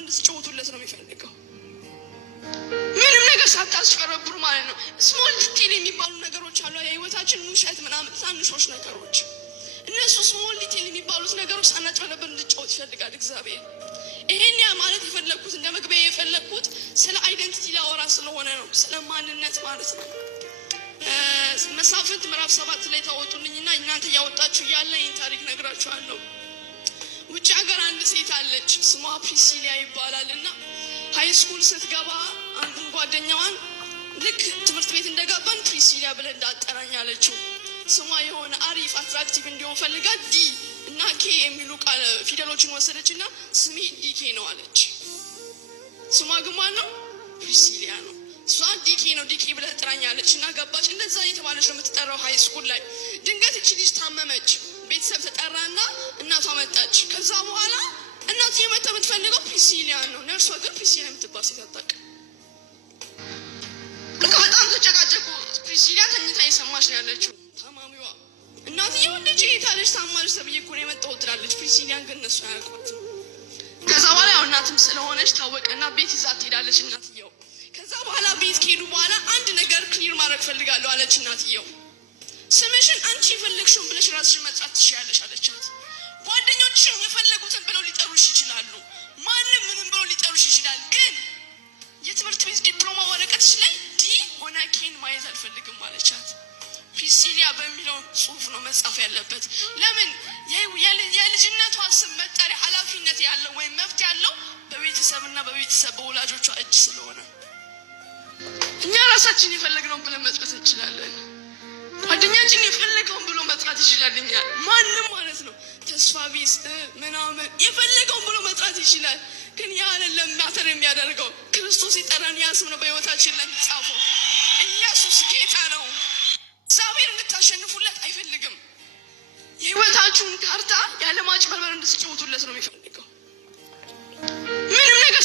እንድትጫወቱለት ነው የሚፈልገው። ምንም ነገር ሳታስቀረብሩ ማለት ነው። ስሞል ዲቴል የሚባሉ ነገሮች አሉ የህይወታችን ውሸት ምናምን ትናንሾች ነገሮች። እነሱ ስሞል ዲቴል የሚባሉት ነገሮች ሳናጭበረብር እንድጫወት ይፈልጋል እግዚአብሔር። ይሄን ያ ማለት የፈለግኩት እንደ መግቢያ የፈለግኩት ስለ አይደንቲቲ ላወራ ስለሆነ ነው፣ ስለ ማንነት ማለት ነው። መሳፍንት ምዕራፍ 7 ላይ ታወጡልኝና እናንተ ያወጣችሁ ያለ ይህን ታሪክ ነግራችኋለሁ። ውጭ ሀገር አንድ ሴት አለች፣ ስሟ ፕሪሲሊያ ይባላልና ሃይ ስኩል ስትገባ አንዱን ጓደኛዋን ልክ ትምህርት ቤት እንደገባን ፕሪሲሊያ ብለህ እንዳጠራኝ አለችው። ስሟ የሆነ አሪፍ አትራክቲቭ እንዲሆን ፈልጋ ዲ እና ኬ የሚሉ ቃል ፊደሎችን ወሰደችና ስሜ ዲኬ ነው አለች። ስሟ ግን ማን ነው? ፕሪሲሊያ ነው። እሷ ዲኬ ነው ዲኬ ብለህ ጥራኝ አለች እና ገባች። እንደዛ የተባለች ነው የምትጠራው ሃይ ስኩል ላይ። ድንገት እቺ ልጅ ታመመች። ቤተሰብ ተጠራና እናቷ መጣች። ከዛ በኋላ እናት የመጣ የምትፈልገው ፕሪሲሊያን ነው። ነርሷ ግን ፕሪሲሊያ የምትባል ሴት አታውቅም። በጣም ተጨቃጨቁ። ፕሪሲሊያ ተኝታ እየሰማች ነው ያለችው ታማሚዋ። እናትየው ልጅ የታለች ታማለች ተብዬ እኮ ነው የመጣሁት ትላለች። ፕሪሲሊያን ግን እነሱ አያውቋትም። ከዛ በኋላ ያው እናትም ስለሆነች ታወቀና ቤት ይዛት ትሄዳለች እናትየው። ከዛ በኋላ ቤት ከሄዱ በኋላ አንድ ነገር ክሊር ማድረግ ፈልጋለሁ አለች እናትየው። ስምሽን አንቺ የፈለግሽውን ብለሽ ራስሽን መጥራት ትችያለሽ አለቻት። ጓደኞችሽም የፈለጉትን ብለው ሊጠሩሽ ይችላሉ። ማንም ምንም ብለው ሊጠሩሽ ይችላል። ግን የትምህርት ቤት ዲፕሎማ ወረቀትሽ ላይ ዲ ሆነ ኬን ማየት አልፈልግም አለቻት። ፕሪሲሊያ በሚለው ጽሁፍ ነው መጻፍ ያለበት። ለምን? የልጅነቷ ስም መጠሪያ ኃላፊነት ያለው ወይም መብት ያለው በቤተሰብና በቤተሰብ በወላጆቿ እጅ ስለሆነ እኛ ራሳችን የፈለግነውን ብለን መጥራት እንችላለን። ጓደኛችን የፈለገውን ብሎ መጥራት ይችላል። እኛ ማንም ማለት ነው ተስፋ ቢስ ምናምን የፈለገውን ብሎ መጥራት ይችላል። ግን ያ አይደለም ማተር የሚያደርገው። ክርስቶስ የጠራን ያ ስም ነው በህይወታችን ላይ የሚጻፈው። ኢየሱስ ጌታ ነው። እግዚአብሔር እንድታሸንፉለት አይፈልግም። የህይወታችሁን ካርታ ያለማጭበርበር እንድትጫወቱለት ነው የሚፈልገው። ምንም ነገር